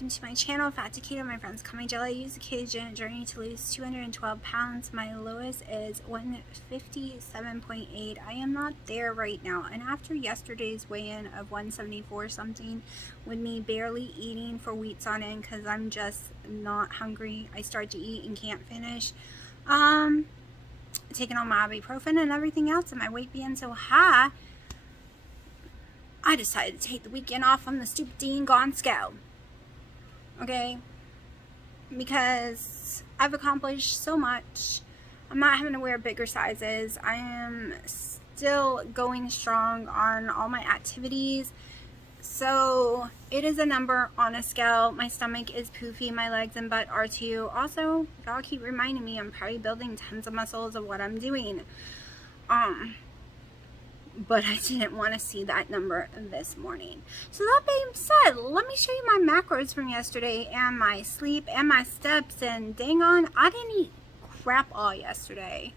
welcome to my channel. Fat to Keto, my friends. Call me Jill. I use the ketogenic journey to lose 212 pounds. My lowest is 157.8. I am not there right now. And after yesterday's weigh-in of 174 something, with me barely eating for weeks on end because I'm just not hungry, I start to eat and can't finish. Taking on my ibuprofen and everything else, and my weight being so high, I decided to take the weekend off on the stupid dang gone scale. Okay? Because I've accomplished so much. I'm not having to wear bigger sizes. I am still going strong on all my activities. So it is a number on a scale. My stomach is poofy. My legs and butt are too. Also, y'all keep reminding me I'm probably building tons of muscles of what I'm doing. But I didn't want to see that number this morning. So that being said, let me show you my macros from yesterday and my sleep and my steps. And dang on, I didn't eat crap all yesterday.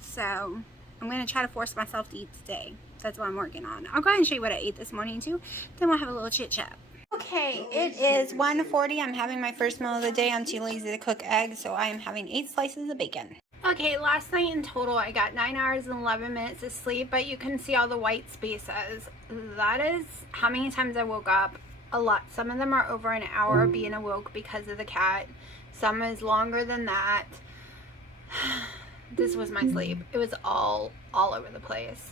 So I'm going to try to force myself to eat today. That's what I'm working on. I'll go ahead and show you what I ate this morning too. Then we'll have a little chit chat. Okay, it is 1:40. I'm having my first meal of the day. I'm too lazy to cook eggs, so I am having 8 slices of bacon. Okay, last night in total I got 9 hours and 11 minutes of sleep, but you can see all the white spaces. That is how many times I woke up. A lot. Some of them are over an hour being awoke because of the cat. Some is longer than that. This was my sleep. It was all over the place.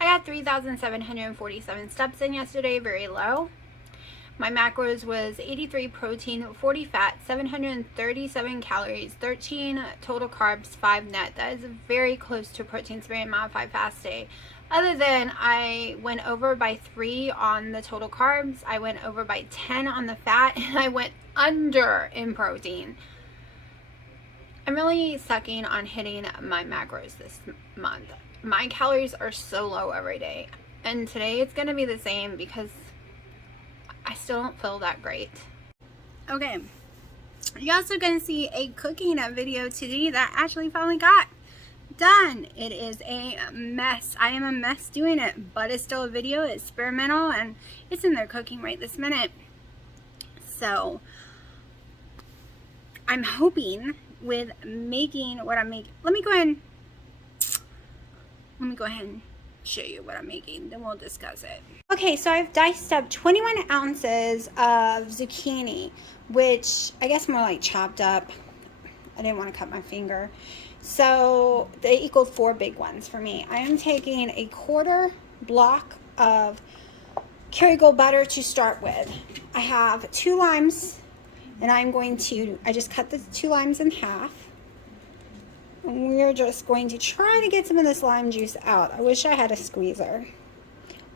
I got 3,747 steps in yesterday, very low. My macros was 83 protein, 40 fat, 737 calories, 13 total carbs, 5 net. That is very close to a protein sparing modified fast day. Other than I went over by 3 on the total carbs, I went over by 10 on the fat, and I went under in protein. I'm really sucking on hitting my macros this month. My calories are so low every day, and today it's going to be the same because I still don't feel that great. Okay, you're also going to see a cooking video today that actually finally got done. It is a mess. I am a mess doing it, but it's still a video. It's experimental, and it's in there cooking right this minute. So I'm hoping with making what I'm making. Let me go ahead and show you what I'm making, then we'll discuss it. Okay, so I've diced up 21 ounces of zucchini, which I guess more like chopped up. I didn't want to cut my finger. So they equaled 4 big ones for me. I am taking a 1/4 block of Kerrygold butter to start with. I have 2 limes, and I just cut the 2 limes in half. And we're just going to try to get some of this lime juice out. I wish I had a squeezer.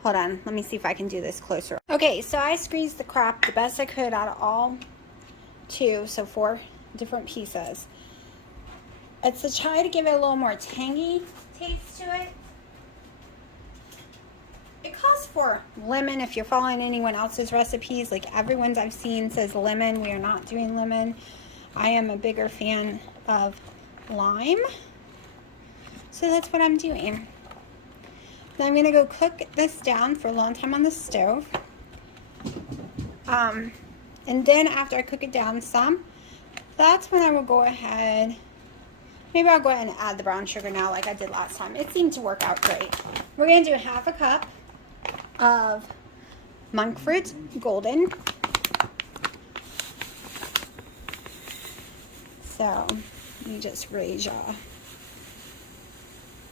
Hold on, let me see if I can do this closer. Okay, so I squeezed the crap the best I could out of all 2, so 4 different pieces. It's to try to give it a little more tangy taste to it. It calls for lemon if you're following anyone else's recipes. Like everyone's I've seen says lemon. We are not doing lemon. I am a bigger fan of lime, so that's what I'm doing. Now I'm going to go cook this down for a long time on the stove, and then after I cook it down some, that's when I will go ahead, maybe I'll go ahead and add the brown sugar now like I did last time. It seemed to work out great. We're going to do 1/2 cup of monk fruit golden. So you just raise y'all.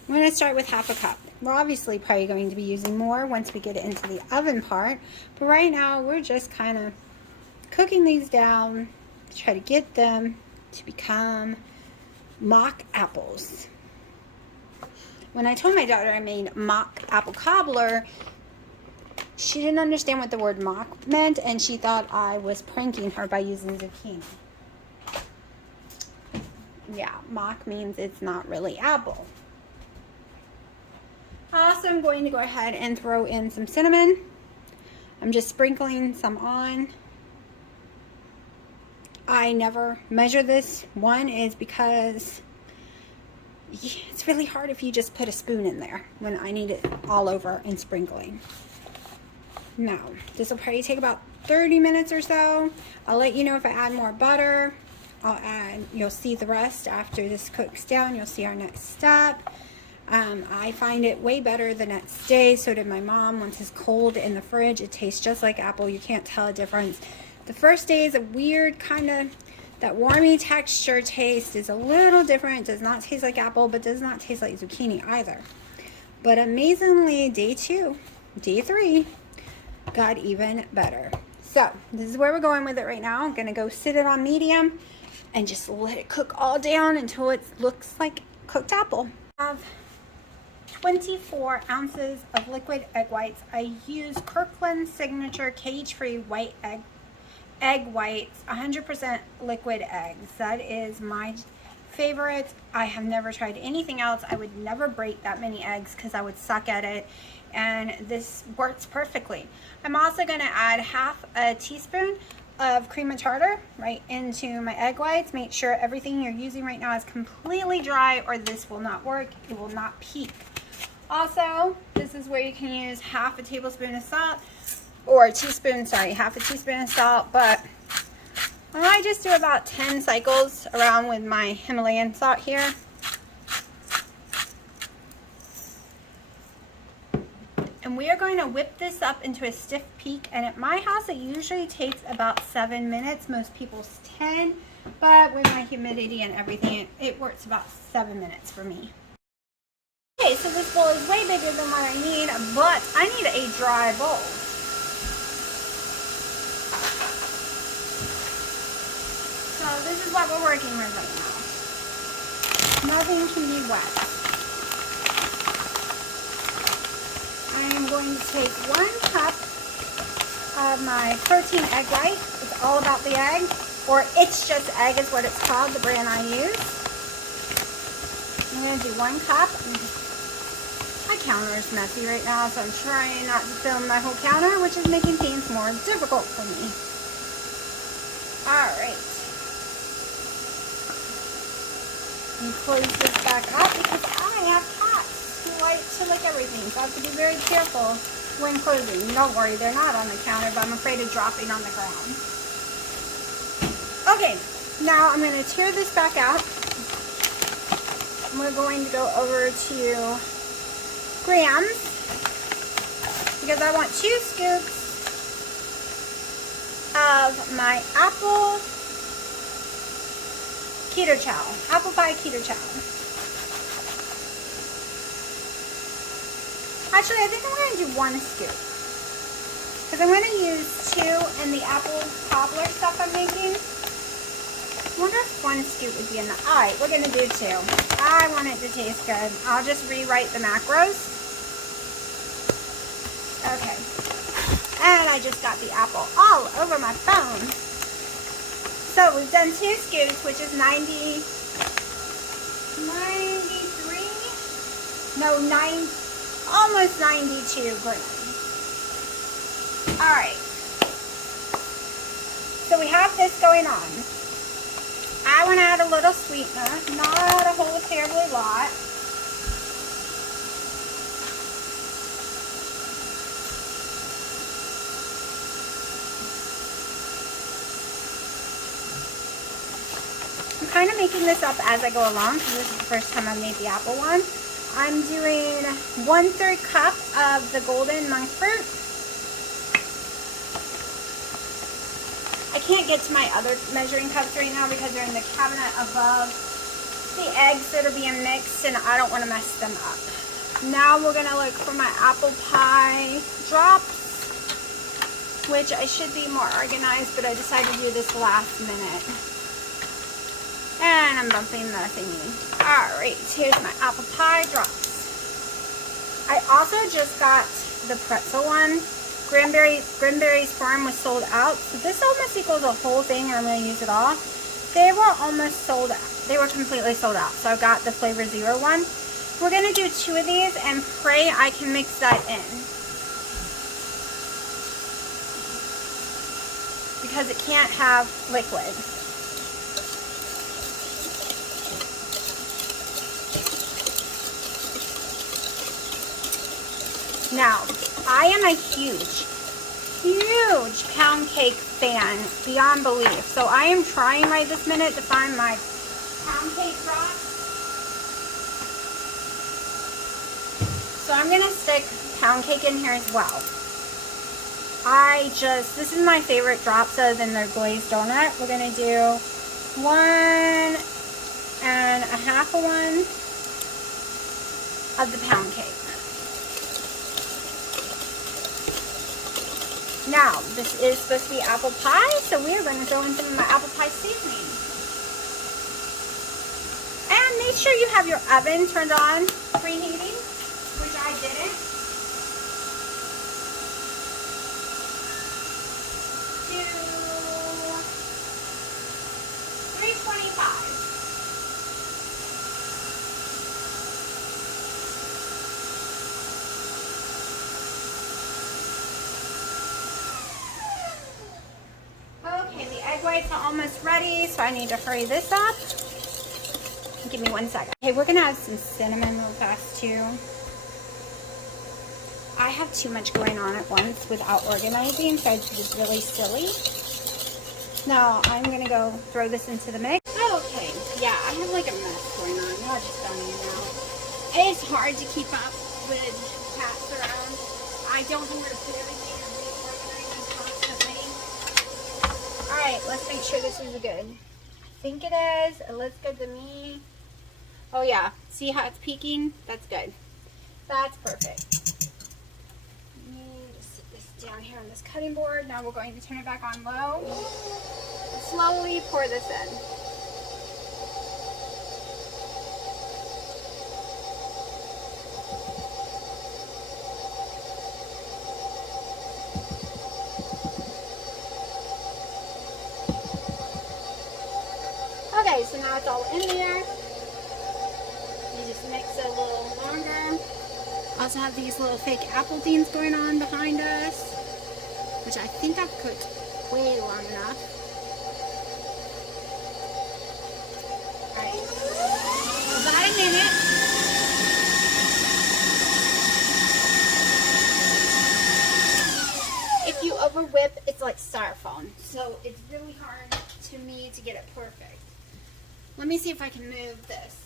I'm going to start with 1/2 cup. We're obviously probably going to be using more once we get into the oven part, but right now we're just kind of cooking these down to try to get them to become mock apples. When I told my daughter I made mock apple cobbler, she didn't understand what the word mock meant, and she thought I was pranking her by using zucchini. Yeah, mock means it's not really apple. Also, I'm going to go ahead and throw in some cinnamon. I'm just sprinkling some on. I never measure this. One is because it's really hard if you just put a spoon in there when I need it all over and sprinkling. Now, this will probably take about 30 minutes or so. I'll let you know if I add more butter. You'll see the rest after this cooks down. You'll see our next step. I find it way better the next day. So did my mom. Once it's cold in the fridge, it tastes just like apple. You can't tell a difference. The first day is a weird kind of, that warmy texture taste is a little different. It does not taste like apple, but does not taste like zucchini either. But amazingly, day 2, day 3 got even better. So this is where we're going with it right now. I'm gonna go sit it on medium and just let it cook all down until it looks like cooked apple. I have 24 ounces of liquid egg whites. I use Kirkland's Signature cage-free white egg whites, 100% liquid eggs. That is my favorite. I have never tried anything else. I would never break that many eggs because I would suck at it, and this works perfectly. I'm also going to add half a teaspoon of cream of tartar right into my egg whites. Make sure everything you're using right now is completely dry or this will not work. It will not peak. Also, this is where you can use half a tablespoon of salt, or a teaspoon, sorry, half a teaspoon of salt, but I just do about 10 cycles around with my Himalayan salt here. And we are going to whip this up into a stiff peak, and at my house it usually takes about 7 minutes, most people's 10, but with my humidity and everything, it works about 7 minutes for me. Okay, so this bowl is way bigger than what I need, but I need a dry bowl. So this is what we're working with right now. Nothing can be wet. I am going to take 1 cup of my protein egg white. It's all about the egg, or It's Just Egg is what it's called, the brand I use. I'm going to do 1 cup. My counter is messy right now, so I'm trying not to film my whole counter, which is making things more difficult for me. Alright. And close this back up because I have cats who like to lick everything, so I have to be very careful when closing. Don't worry, they're not on the counter, but I'm afraid of dropping on the ground. Okay, now I'm going to tear this back out. We're going to go over to grams because I want 2 scoops of my apple keto chow, apple pie keto chow. Actually, I think I'm going to do 1 scoop because I'm going to use 2 in the apple cobbler stuff I'm making. I wonder if 1 scoop would be enough. Alright, we're going to do 2. I want it to taste good. I'll just rewrite the macros. Okay. And I just got the apple all over my phone. So we've done 2 scoops, which is 93? No, almost 92 grams. Alright. So we have this going on. I want to add a little sweetener, not a whole terribly lot. I'm kind of making this up as I go along because this is the first time I've made the apple one. I'm doing 1/3 cup of the golden monk fruit. I can't get to my other measuring cups right now because they're in the cabinet above the eggs that are being mixed and I don't want to mess them up. Now we're going to look for my apple pie drops, which I should be more organized, but I decided to do this last minute. And I'm bumping the thingy. Alright, here's my apple pie drops. I also just got the pretzel one. Granberry's Farm was sold out. So this almost equals a whole thing and I'm going to use it all. They were almost sold out. They were completely sold out. So I got the Flavor Zero one. We're going to do 2 of these and pray I can mix that in. Because it can't have liquid. Now, I am a huge huge pound cake fan, beyond belief. So I am trying right this minute to find my pound cake drop. So I'm gonna stick pound cake in here as well. This is my favorite drops other than their glazed donut. We're gonna do 1 1/2 one of the pound cake. Now, this is supposed to be apple pie, so we are going to throw in some of my apple pie seasoning. And make sure you have your oven turned on, preheating, which I didn't. To 325. Okay, the egg whites are almost ready, so I need to hurry this up. Give me 1 second. Okay, we're gonna add some cinnamon real fast too. I have too much going on at once without organizing, so it's just really silly. Now I'm gonna go throw this into the mix. Okay, yeah, I have like a mess going on. Y'all just don't even know. It's hard to keep up with cats around. I don't know where to put everything. I'm reorganizing constantly. All right, let's make sure this is good. I think it is. It looks good to me. Oh yeah, see how it's peaking? That's good. That's perfect. Let me just sit this down here on this cutting board. Now we're going to turn it back on low. And slowly pour this in. Okay, so now it's all in there. You just mix it a little longer. Also have these little fake apple beans going on behind us, which I think I've cooked way long enough. Alright, about a minute. If you over whip, it's like styrofoam, so it's really hard to me to get it perfect. Let me see if I can move this.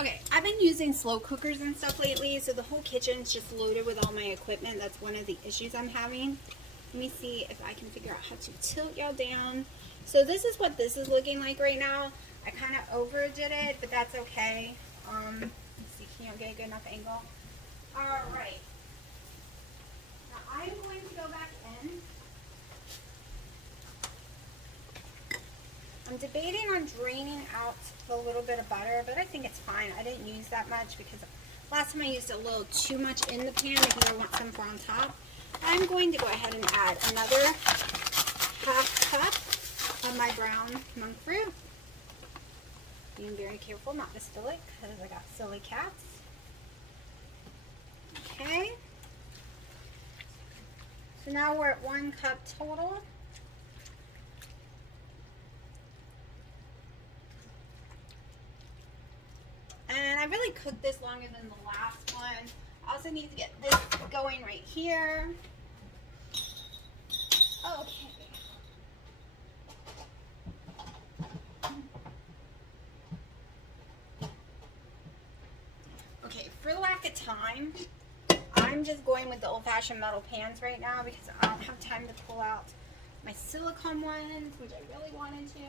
Okay, I've been using slow cookers and stuff lately, so the whole kitchen's just loaded with all my equipment. That's one of the issues I'm having. Let me see if I can figure out how to tilt y'all down. So this is what this is looking like right now. I kind of overdid it, but that's okay. Let's see, can you get a good enough angle? Alright. Now I'm going to go back in. I'm debating on draining out a little bit of butter, but I think it's fine. I didn't use that much because last time I used a little too much in the pan because I want some for on top. I'm going to go ahead and add another 1/2 cup of my brown monk fruit. Being very careful not to spill it because I got silly cats. Okay. So now we're at 1 cup total. And I really cooked this longer than the last one. I also need to get this going right here. Okay. Okay, for lack of time, I'm just going with the old-fashioned metal pans right now because I don't have time to pull out my silicone ones, which I really wanted to.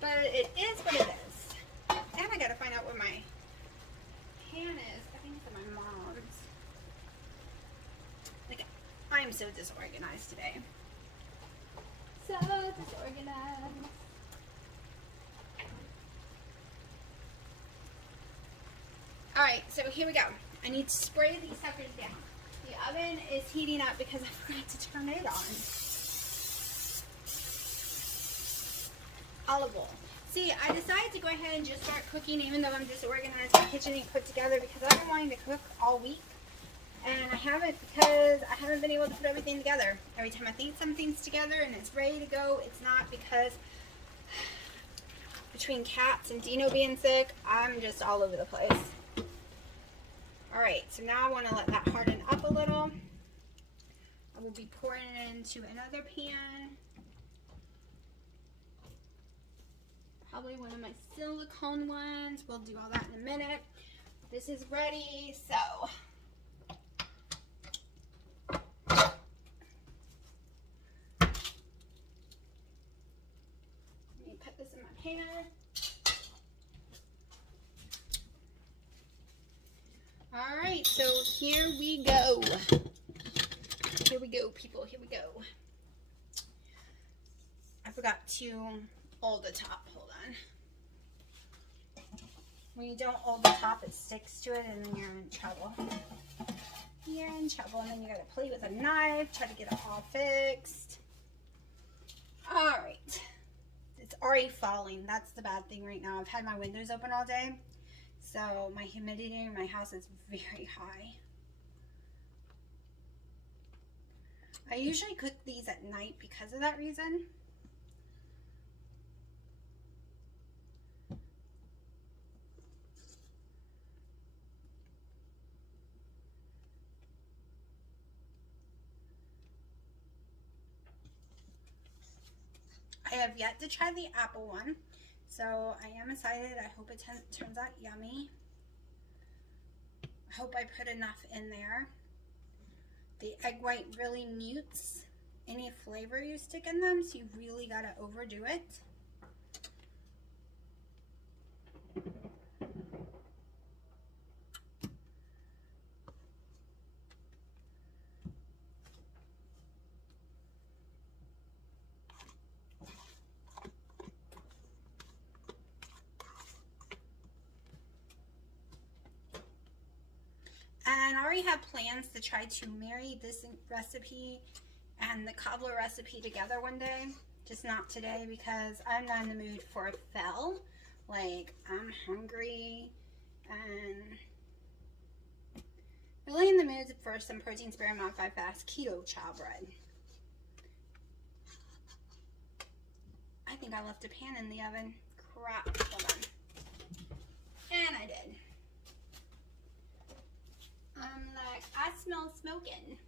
But it is what it is. And I gotta find out where my pan is. I think it's at my mom's. Like, I am so disorganized today. So disorganized. Alright, so here we go. I need to spray these suckers down. The oven is heating up because I forgot to turn it on. Olive oil. See, I decided to go ahead and just start cooking even though I'm disorganized. My kitchen ain't put together because I've been wanting to cook all week. And I haven't because I haven't been able to put everything together. Every time I think something's together and it's ready to go, it's not because Between cats and Dino being sick, I'm just all over the place. Alright, so now I want to let that harden up a little. I will be pouring it into another pan. Probably one of my silicone ones. We'll do all that in a minute. This is ready, so let me put this in my pan. Alright, so here we go. Here we go, people. Here we go. I forgot to oil the top. Hold on. When you don't oil the top, it sticks to it and then you're in trouble. You're in trouble, and then you gotta play with a knife, try to get it all fixed. Alright. It's already falling. That's the bad thing right now. I've had my windows open all day, so my humidity in my house is very high. I usually cook these at night because of that reason. I have yet to try the apple one, so I am excited. I hope it turns out yummy. I hope I put enough in there. The egg white really mutes any flavor you stick in them, so you really gotta overdo it. And I already have plans to try to marry this recipe and the cobbler recipe together one day. Just not today because I'm not in the mood for a fel. Like, I'm hungry and really in the mood for some protein sparing modified fast keto chow bread. I think I left a pan in the oven. Crap. Hold on. And I did. I'm like, I smell smoking.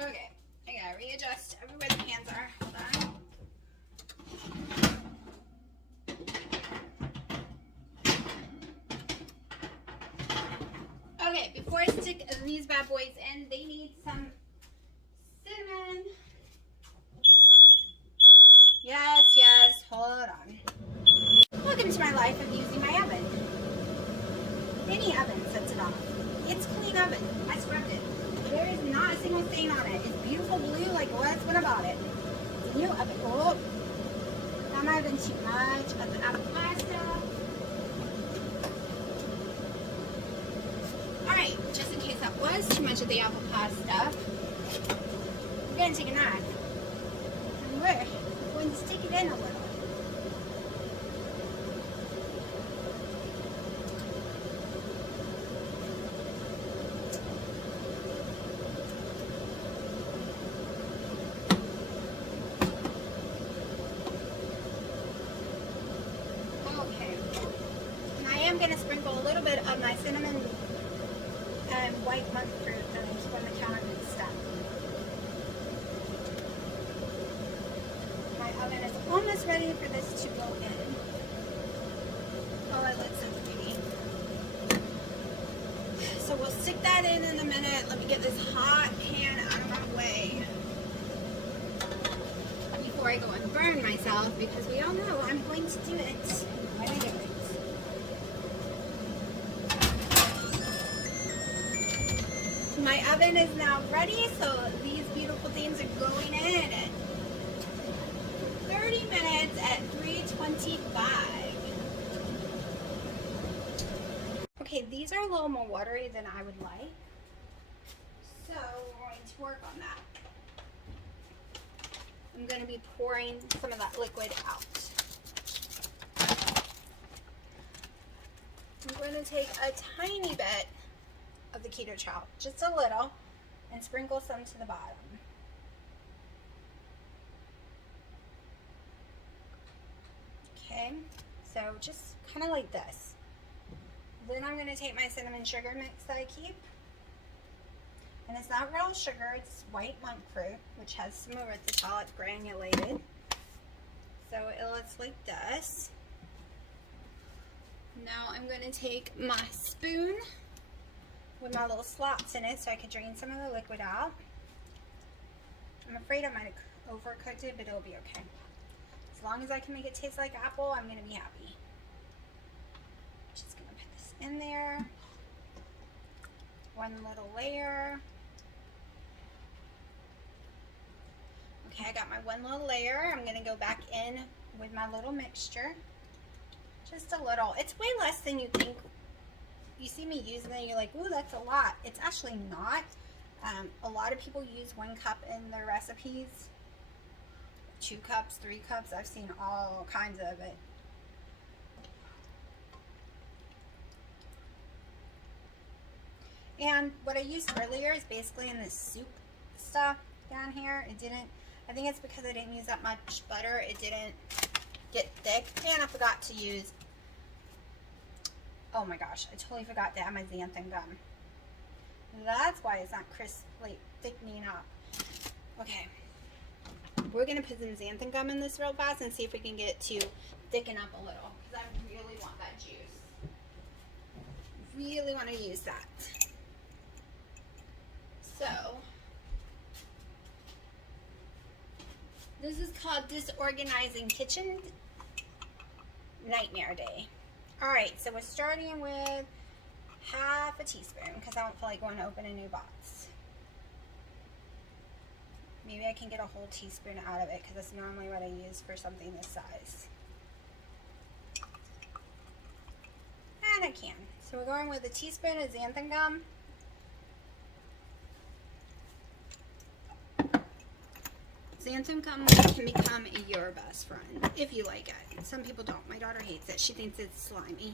Okay, I gotta readjust everywhere the pans are. Hold on. Okay, before I stick these bad boys in, they need some cinnamon. Yes, yes, hold on. Welcome to my life of using my oven. Any oven sets it off. It's a clean oven. I scrubbed it. There is not a single stain on it. It's beautiful blue like it was when I bought it. It's a new oven. Oh, that might have been too much of the apple pasta. Alright, just in case that was too much of the apple pasta, we're going to take a knife and we're going to stick it in a little. I'm going to sprinkle a little bit of my cinnamon and white monk fruit when the counter gets stuck. My oven is almost ready for this to go in. Oh, it looks so pretty. So we'll stick that in a minute. Let me get this hot pan out of my way before I go and burn myself, because we all know I'm going to do it when I do it. My oven is now ready, so these beautiful things are going in at 30 minutes at 325. Okay, these are a little more watery than I would like, so we're going to work on that. I'm going to be pouring some of that liquid out. I'm going to take a tiny bit of the keto chow, just a little, and sprinkle some to the bottom. okay? So just kind of like this. Then I'm going to take my cinnamon sugar mix that I keep. And it's not real sugar, it's white monk fruit, which has some erythritol, it's granulated. So it looks like this. Now I'm going to take my spoon with my little slots in it so I can drain some of the liquid out. I'm afraid I might have overcooked it, but it'll be okay. As long as I can make it taste like apple, I'm going to be happy. Just going to put this in there. One little layer. Okay, I got my one little layer. I'm going to go back in with my little mixture. Just a little. It's way less than you think. You see me using it, you're like, ooh, that's a lot. It's actually not. A lot of people use 1 cup in their recipes. 2 cups, 3 cups. I've seen all kinds of it. And what I used earlier is basically in this soup stuff down here. It didn't, I think it's because I didn't use that much butter. It didn't get thick. And I forgot to use, oh my gosh, I totally forgot to add my xanthan gum. That's why it's not crisply thickening up. Okay. We're going to put some xanthan gum in this real fast and see if we can get it to thicken up a little. Because I really want that juice. Really want to use that. So, this is called Disorganizing Kitchen Nightmare Day. Alright, so we're starting with half a teaspoon because I don't feel like going to open a new box. Maybe I can get a whole teaspoon out of it because that's normally what I use for something this size. And I can. So we're going with a teaspoon of xanthan gum. Xanthan gum can become your best friend if you like it. Some people don't. My daughter hates it. She thinks it's slimy.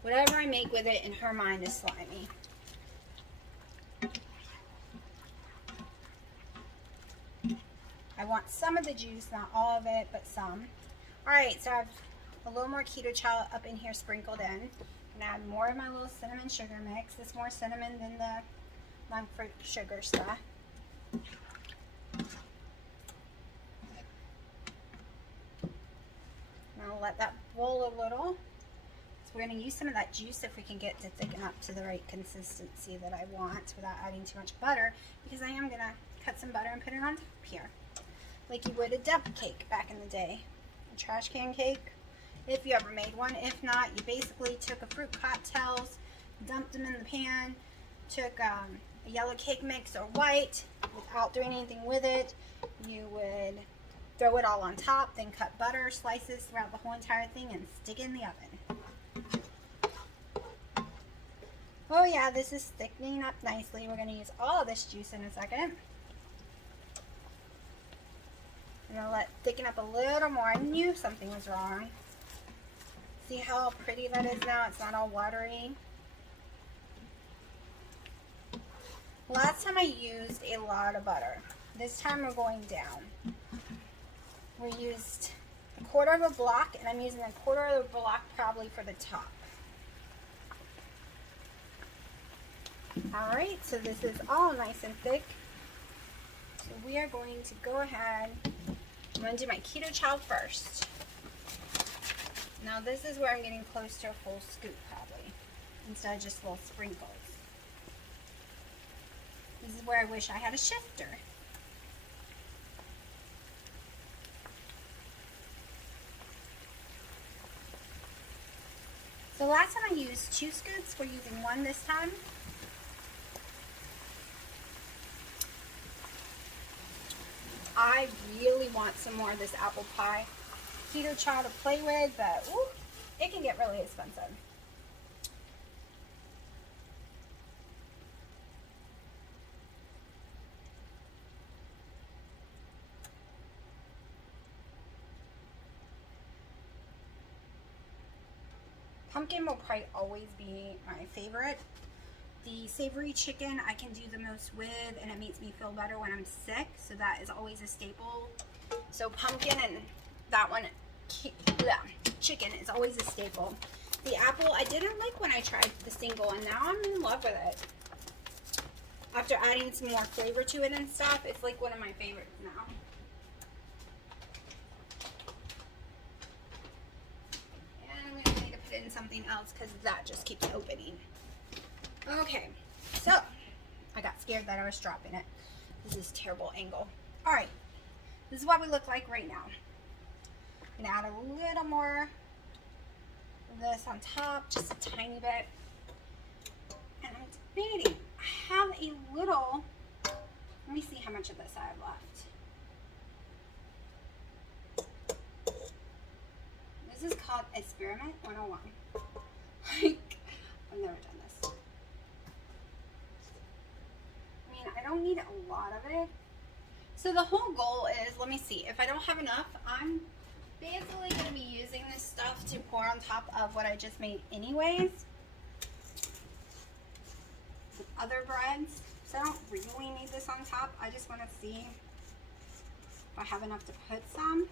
Whatever I make with it in her mind is slimy. I want some of the juice, not all of it, but some. Alright, so I have a little more keto chow up in here sprinkled in. I'm going to add more of my little cinnamon sugar mix. It's more cinnamon than the monk fruit sugar stuff. I'll let that boil a little. So we're going to use some of that juice if we can get to thicken up to the right consistency that I want without adding too much butter, because I am going to cut some butter and put it on top here, like you would a duck cake back in the day, a trash can cake, if you ever made one. If not, you basically took a fruit cocktails, dumped them in the pan, took a yellow cake mix or white without doing anything with it. You would throw it all on top, then cut butter slices throughout the whole entire thing and stick it in the oven. Oh yeah, this is thickening up nicely. We're going to use all of this juice in a second. I'm going to let it thicken up a little more. I knew something was wrong. See how pretty that is now? It's not all watery. Last time I used a lot of butter. This time we're going down. We used a quarter of a block, and I'm using a quarter of a block probably for the top. Alright, so this is all nice and thick. So we are going to go ahead. I'm going to do my keto chow first. Now this is where I'm getting close to a full scoop probably, instead of just little sprinkles. This is where I wish I had a shifter. So last time I used 2 scoops, we're using 1 this time. I really want some more of this apple pie keto chow to play with, but ooh, it can get really expensive. Pumpkin will probably always be my favorite. The savory chicken I can do the most with, and it makes me feel better when I'm sick, so that is always a staple. So pumpkin and that one chicken is always a staple. The apple, I didn't like when I tried the single, and now I'm in love with it. After adding some more flavor to it and stuff, it's like one of my favorites now. And I'm going to need to put it in something else because that just keeps opening. Okay, so I got scared that I was dropping it. This is a terrible angle. Alright, this is what we look like right now. I'm going to add a little more of this on top, just a tiny bit. And I'm debating. I have a little, let me see how much of this I have left. This is called Experiment 101. Like, I've never done this. I mean, I don't need a lot of it. So the whole goal is, let me see, if I don't have enough, I'm basically going to be using this stuff to pour on top of what I just made anyways. Other breads, so I don't really need this on top. I just want to see if I have enough to put some.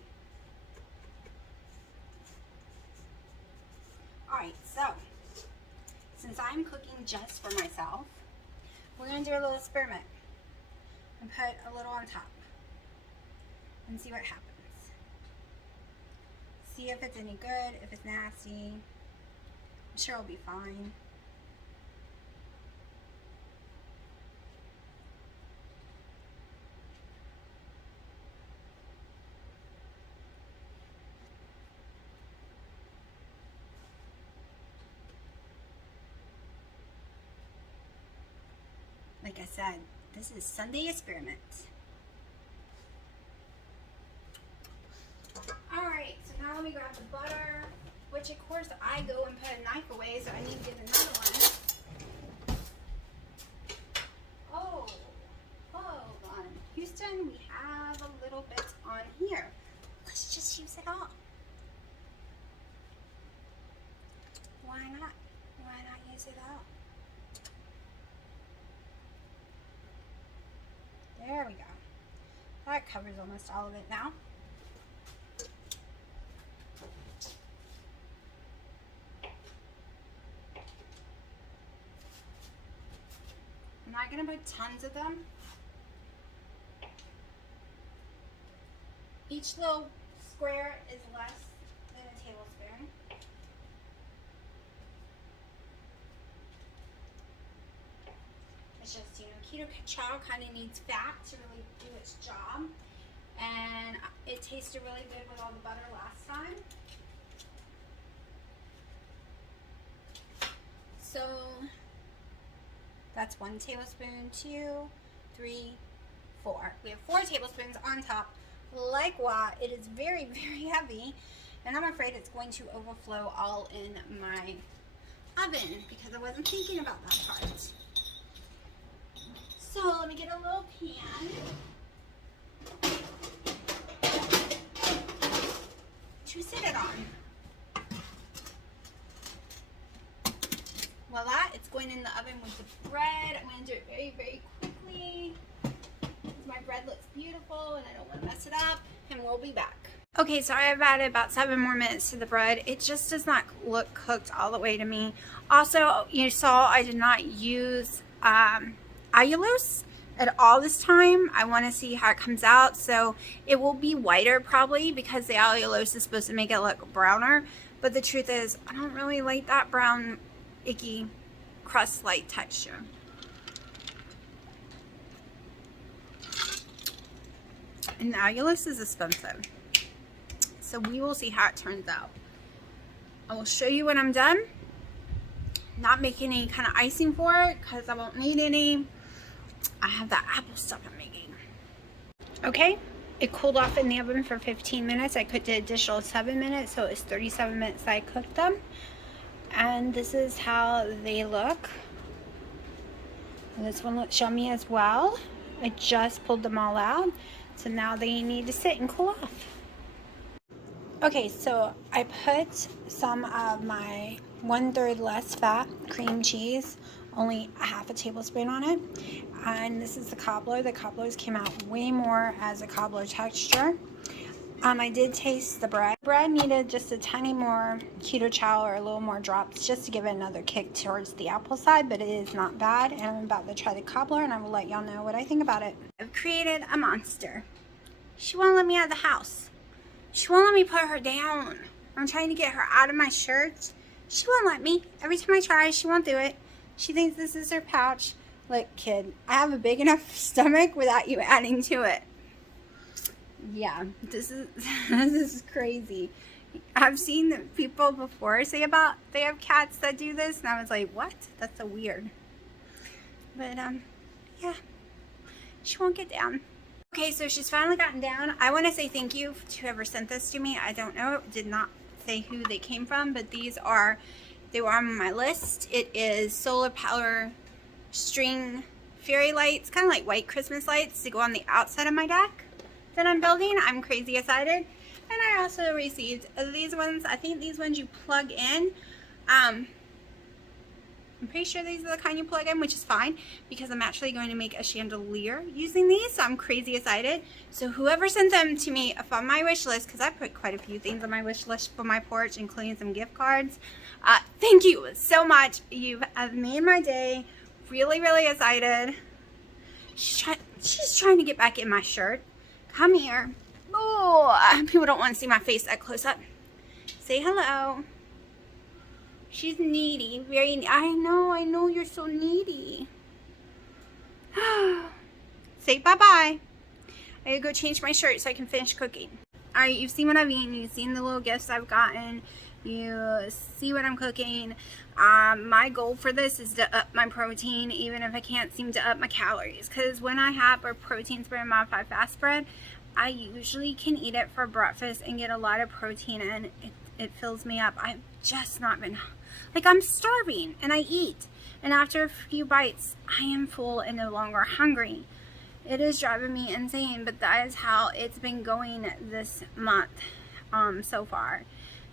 Alright, so since I'm cooking just for myself, we're going to do a little experiment and put a little on top and see what happens. See if it's any good, if it's nasty. I'm sure it'll be fine. Like I said, this is Sunday Experiment. Alright, so now let me grab the butter, which of course I go and put a knife away, so I need to get another one. Oh, hold on. Houston, we have a little bit on here. Let's just use it all. Why not? Why not use it all? There we go. That covers almost all of it now. I'm not going to put tons of them. Each little square is less than a tablespoon. It's just, keto CHOW kind of needs fat to really do its job. And it tasted really good with all the butter last time. So that's 1 tablespoon, 2, 3, 4. We have 4 tablespoons on top. Likewise, it is very, very heavy. And I'm afraid it's going to overflow all in my oven because I wasn't thinking about that part. So let me get a little pan to sit it on. Voila, it's going in the oven with the bread. I'm going to do it very, very quickly. My bread looks beautiful and I don't want to mess it up, and we'll be back. Okay, so I've added about 7 more minutes to the bread. It just does not look cooked all the way to me. Also, you saw I did not use allulose at all this time. I want to see how it comes out, so it will be whiter probably because the allulose is supposed to make it look browner, but the truth is I don't really like that brown icky crust-like texture. And allulose is expensive, so we will see how it turns out. I will show you when I'm done. Not making any kind of icing for it because I won't need any. I have that apple stuff I'm making. Okay, it cooled off in the oven for 15 minutes. I cooked an additional 7 minutes, so it's 37 minutes that I cooked them. And this is how they look. And this one looks yummy as well. I just pulled them all out, so now they need to sit and cool off. Okay, so I put some of my 1/3 less fat cream cheese, only a half a tablespoon on it. And this is the cobbler. The cobblers came out way more as a cobbler texture. I did taste the bread. Bread needed just a tiny more keto chow or a little more drops just to give it another kick towards the apple side, but it is not bad. And I'm about to try the cobbler and I will let y'all know what I think about it. I've created a monster. She won't let me out of the house. She won't let me put her down. I'm trying to get her out of my shirt. She won't let me. Every time I try, she won't do it. She thinks this is her pouch. Look, kid, I have a big enough stomach without you adding to it. Yeah, this is crazy. I've seen people before say about they have cats that do this, and I was like, what? That's so weird. But yeah, she won't get down. Okay, so she's finally gotten down. I want to say thank you to whoever sent this to me. I don't know, it did not say who they came from, but they were on my list. It is solar power string fairy lights, kind of like white Christmas lights to go on the outside of my deck that I'm building. I'm crazy excited. And I also received these ones. I think these ones you plug in. I'm pretty sure these are the kind you plug in, which is fine because I'm actually going to make a chandelier using these. So I'm crazy excited. So whoever sent them to me from my wish list, because I put quite a few things on my wish list for my porch, including some gift cards. Thank you so much. You have made my day. Really, really excited. She's trying to get back in my shirt. Come here. Oh, people don't want to see my face that close up. Say hello. She's needy. Very. I know you're so needy. Say bye-bye. I gotta go change my shirt so I can finish cooking. Alright, you've seen what I've eaten. You've seen the little gifts I've gotten. You see what I'm cooking. My goal for this is to up my protein, even if I can't seem to up my calories. Because when I have a protein spread and modified fast spread, I usually can eat it for breakfast and get a lot of protein in. It fills me up. I've just not been, like, I'm starving and I eat. And after a few bites, I am full and no longer hungry. It is driving me insane, but that is how it's been going this month so far.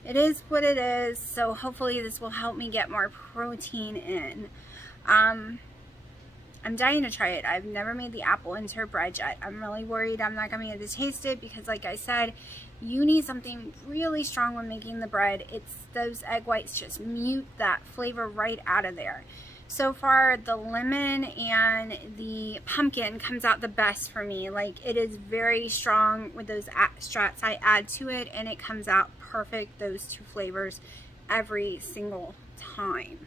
It is what it is, so hopefully this will help me get more protein in. I'm dying to try it. I've never made the apple into a bread yet. I'm really worried I'm not going to be able to taste it because, like I said, you need something really strong when making the bread. It's those egg whites just mute that flavor right out of there. So far, the lemon and the pumpkin comes out the best for me. Like, it is very strong with those extracts I add to it, and it comes out perfect, those two flavors, every single time.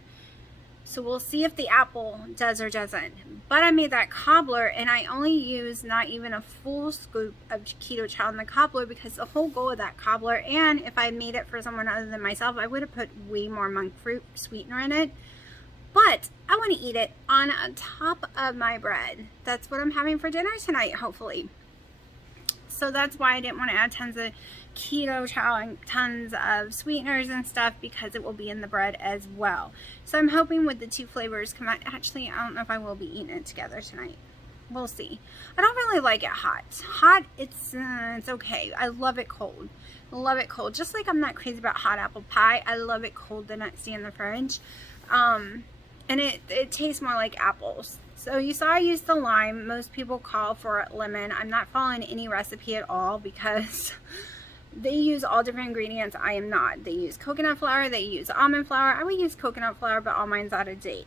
So we'll see if the apple does or doesn't. But I made that cobbler, and I only used not even a full scoop of keto chow in the cobbler because the whole goal of that cobbler, and if I made it for someone other than myself, I would have put way more monk fruit sweetener in it. But I want to eat it on top of my bread. That's what I'm having for dinner tonight, hopefully. So that's why I didn't want to add tons of keto chow and tons of sweeteners and stuff, because it will be in the bread as well. So I'm hoping with the two flavors come out. Actually, I don't know if I will be eating it together tonight. We'll see. I don't really like it hot. Hot, it's okay. I love it cold. Love it cold. Just like I'm not crazy about hot apple pie, I love it cold the next day in the fridge. And it tastes more like apples. So you saw I used the lime. Most people call for lemon. I'm not following any recipe at all because they use all different ingredients. I am not. They use coconut flour. They use almond flour. I would use coconut flour, but all mine's out of date.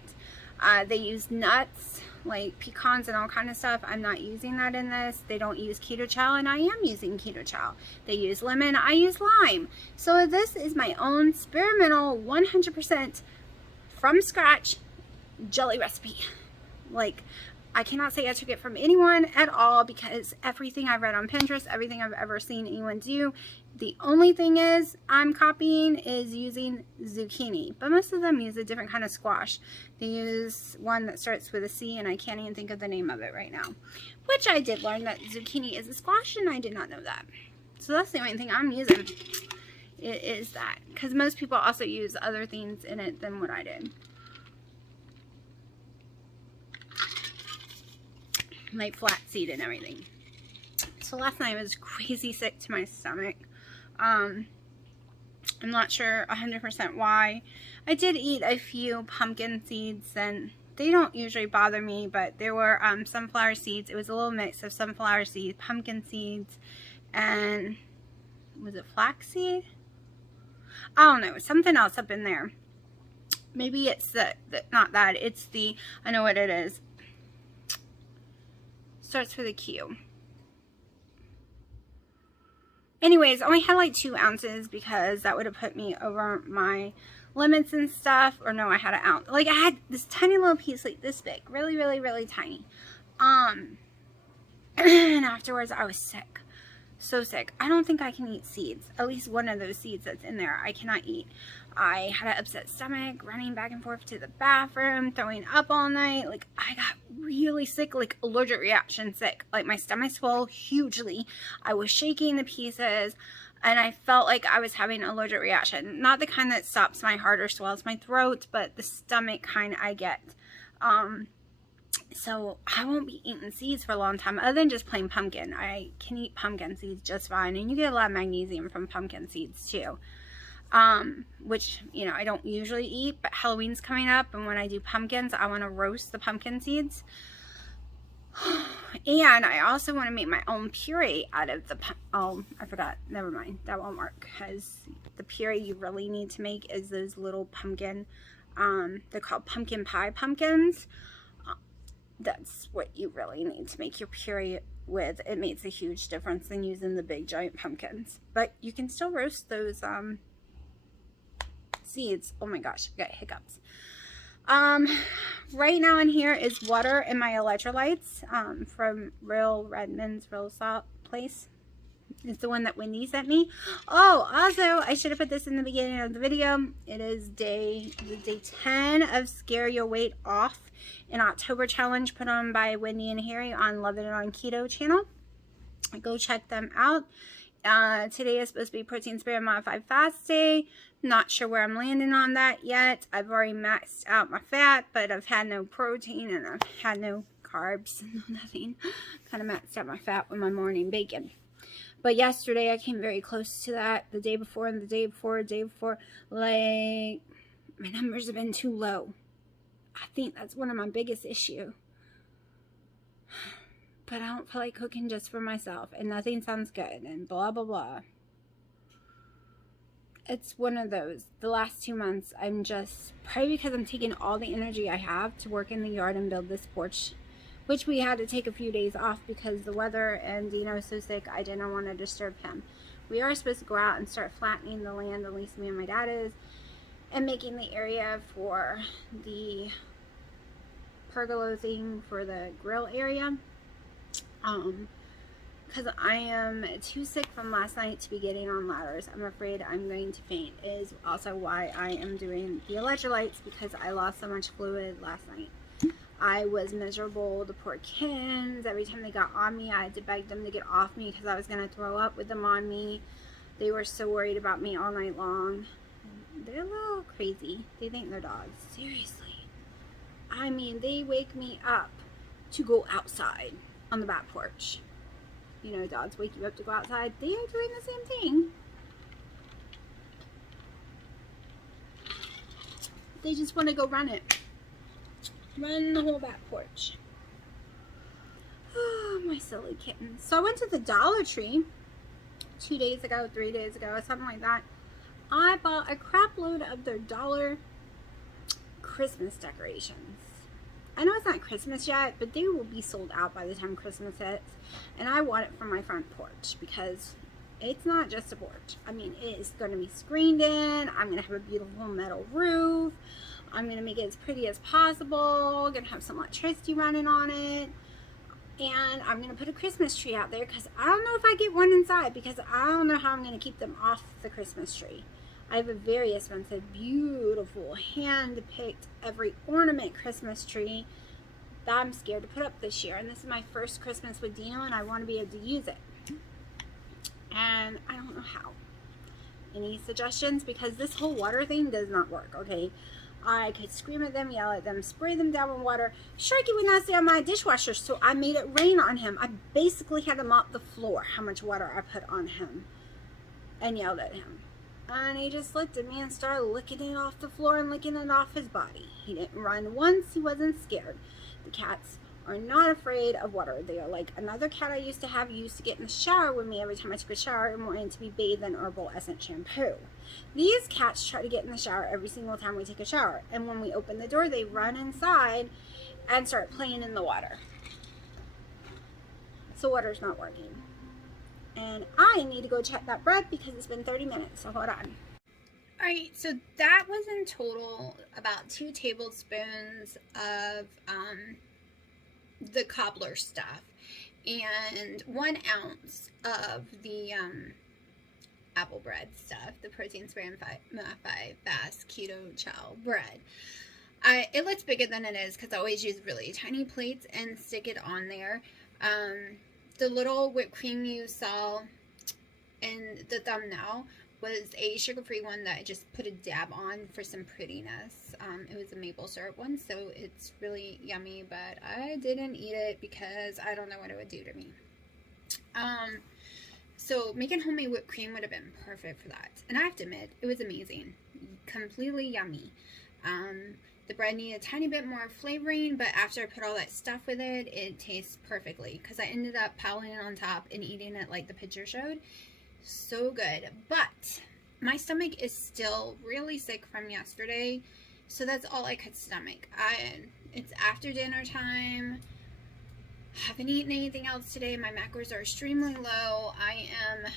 They use nuts like pecans and all kind of stuff. I'm not using that in this. They don't use keto chow, and I am using keto chow. They use lemon. I use lime. So this is my own experimental 100% from scratch jelly recipe. Like, I cannot say I took it from anyone at all because everything I've read on Pinterest, everything I've ever seen anyone do, the only thing is I'm copying is using zucchini. But most of them use a different kind of squash. They use one that starts with a C, and I can't even think of the name of it right now. Which I did learn that zucchini is a squash, and I did not know that. So that's the only thing I'm using. It is that. Because most people also use other things in it than what I did. Like flaxseed and everything. So last night I was crazy sick to my stomach. I'm not sure 100% why. I did eat a few pumpkin seeds, and they don't usually bother me, but there were sunflower seeds. It was a little mix of sunflower seeds, pumpkin seeds, and was it flaxseed? I don't know, something else up in there. Maybe it's not that, it's the, I know what it is. Starts with a Q. Anyways, I only had like 2 ounces because that would have put me over my limits and stuff. Or no, I had an ounce. Like I had this tiny little piece like this big. Really, really, really tiny. And afterwards I was sick. So sick. I don't think I can eat seeds. At least one of those seeds that's in there I cannot eat. I had an upset stomach, running back and forth to the bathroom, throwing up all night. Like I got really sick, like allergic reaction sick. Like my stomach swelled hugely. I was shaking to pieces and I felt like I was having an allergic reaction. Not the kind that stops my heart or swells my throat, but the stomach kind I get. So I won't be eating seeds for a long time other than just plain pumpkin. I can eat pumpkin seeds just fine. And you get a lot of magnesium from pumpkin seeds too. Which, you know, I don't usually eat, but Halloween's coming up. And when I do pumpkins, I want to roast the pumpkin seeds. And I also want to make my own puree out of the, oh, I forgot. Never mind. That won't work because the puree you really need to make is those little pumpkin, they're called pumpkin pie pumpkins. That's what you really need to make your puree with. It makes a huge difference than using the big giant pumpkins. But you can still roast those seeds. Oh my gosh, I got hiccups. Right now in here is water and my electrolytes from Real Redmond's Real Salt place. It's the one that Wendy sent me. Oh, also, I should have put this in the beginning of the video. It is day 10 of Scare Your Weight Off, an October challenge put on by Wendy and Harry on It On Keto channel. Go check them out. Today is supposed to be protein sparing modified fast day. Not sure where I'm landing on that yet. I've already maxed out my fat, but I've had no protein and I've had no carbs, no nothing. Kind of maxed out my fat with my morning bacon. But yesterday I came very close to that. The day before and the day before, like my numbers have been too low. I think that's one of my biggest issues. But I don't feel like cooking just for myself and nothing sounds good and blah blah blah. It's one of those. The last 2 months I'm just, probably because I'm taking all the energy I have to work in the yard and build this porch, which we had to take a few days off because the weather and Dino is so sick I didn't want to disturb him. We are supposed to go out and start flattening the land, at least me and my dad is, and making the area for the pergola thing for the grill area. Because I am too sick from last night to be getting on ladders. I'm afraid I'm going to faint. Is also why I am doing the electrolytes, because I lost so much fluid last night. I was miserable. The poor kittens, every time they got on me, I had to beg them to get off me because I was going to throw up with them on me. They were so worried about me all night long. They're a little crazy. They think they're dogs. Seriously. I mean, they wake me up to go outside on the back porch. You know, dogs wake you up to go outside. They are doing the same thing. They just want to go run it. Run the whole back porch. Oh, my silly kittens. So I went to the Dollar Tree 2 days ago, 3 days ago, something like that. I bought a crap load of their dollar Christmas decorations. I know it's not Christmas yet, but they will be sold out by the time Christmas hits. And I want it for my front porch because it's not just a porch. I mean, it is going to be screened in. I'm going to have a beautiful metal roof. I'm going to make it as pretty as possible. I'm going to have some electricity running on it. And I'm going to put a Christmas tree out there because I don't know if I get one inside because I don't know how I'm going to keep them off the Christmas tree. I have a very expensive, beautiful, hand-picked, every ornament Christmas tree that I'm scared to put up this year. And this is my first Christmas with Dino, and I want to be able to use it. And I don't know how. Any suggestions? Because this whole water thing does not work, okay? I could scream at them, yell at them, spray them down with water. Sharky would not stay on my dishwasher, so I made it rain on him. I basically had to mop the floor, how much water I put on him, and yelled at him. And he just looked at me and started licking it off the floor and licking it off his body. He didn't run once. He wasn't scared. The cats are not afraid of water. They are like another cat I used to have used to get in the shower with me every time I took a shower and wanted to be bathed in herbal essence shampoo. These cats try to get in the shower every single time we take a shower, and when we open the door they run inside and start playing in the water. So water's not working. And I need to go check that bread because it's been 30 minutes, so hold on. Alright, so that was in total about 2 tablespoons of the Cobbler stuff and 1 ounce of the apple bread stuff, the protein spam 5 fast keto chow bread. It looks bigger than it is because I always use really tiny plates and stick it on there. The little whipped cream you saw in the thumbnail was a sugar-free one that I just put a dab on for some prettiness. It was a maple syrup one, so it's really yummy, but I didn't eat it because I don't know what it would do to me. So making homemade whipped cream would have been perfect for that. And I have to admit, it was amazing. Completely yummy. The bread needed a tiny bit more flavoring, but after I put all that stuff with it, it tastes perfectly. Because I ended up piling it on top and eating it like the picture showed. So good. But my stomach is still really sick from yesterday, so that's all I could stomach. It's after dinner time. Haven't eaten anything else today. My macros are extremely low. I am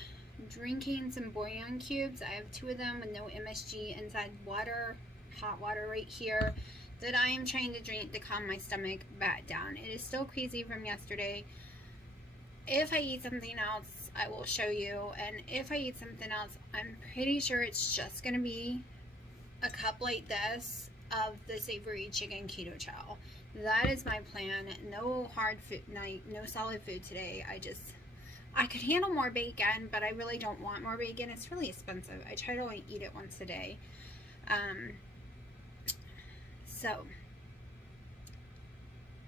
drinking some bouillon cubes. I have 2 of them with no MSG inside water, hot water right here, that I am trying to drink to calm my stomach back down. It is still crazy from yesterday. If I eat something else, I will show you, and if I eat something else, I'm pretty sure it's just going to be a cup like this of the savory chicken keto chow. That is my plan. No hard food night, no solid food today. I could handle more bacon, but I really don't want more bacon. It's really expensive. I try to only eat it once a day. So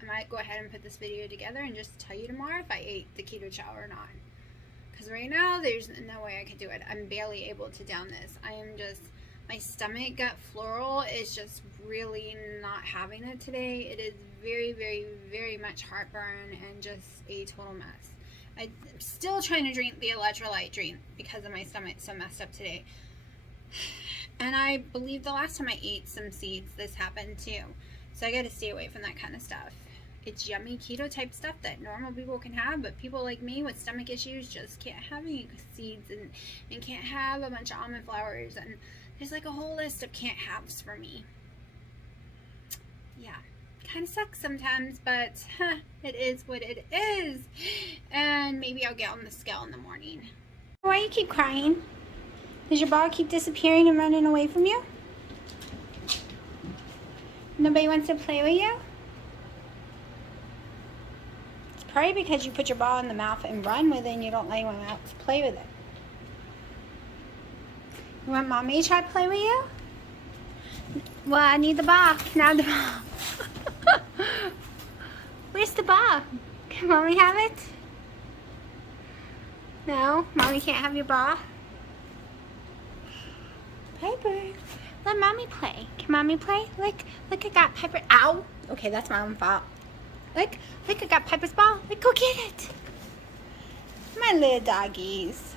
I might go ahead and put this video together and just tell you tomorrow if I ate the keto chow or not. Because right now, there's no way I could do it. I'm barely able to down this. My stomach gut floral is just really not having it today. It is very, very, very much heartburn and just a total mess. I'm still trying to drink the electrolyte drink because of my stomach so messed up today. And I believe the last time I ate some seeds, this happened too. So I got to stay away from that kind of stuff. It's yummy keto type stuff that normal people can have, but people like me with stomach issues just can't have any seeds and can't have a bunch of almond flours, and there's like a whole list of can't haves for me. Yeah, kind of sucks sometimes, but it is what it is. And maybe I'll get on the scale in the morning. Why you keep crying? Does your ball keep disappearing and running away from you? Nobody wants to play with you? It's probably because you put your ball in the mouth and run with it and you don't let anyone else play with it. You want mommy to try to play with you? Well, I need the ball. Now the ball. Where's the ball? Can mommy have it? No? Mommy can't have your ball? Piper, let mommy play. Can mommy play? Look, I got Piper. Ow! Okay, that's my own fault. Look, I got Piper's ball. Go get it. My little doggies.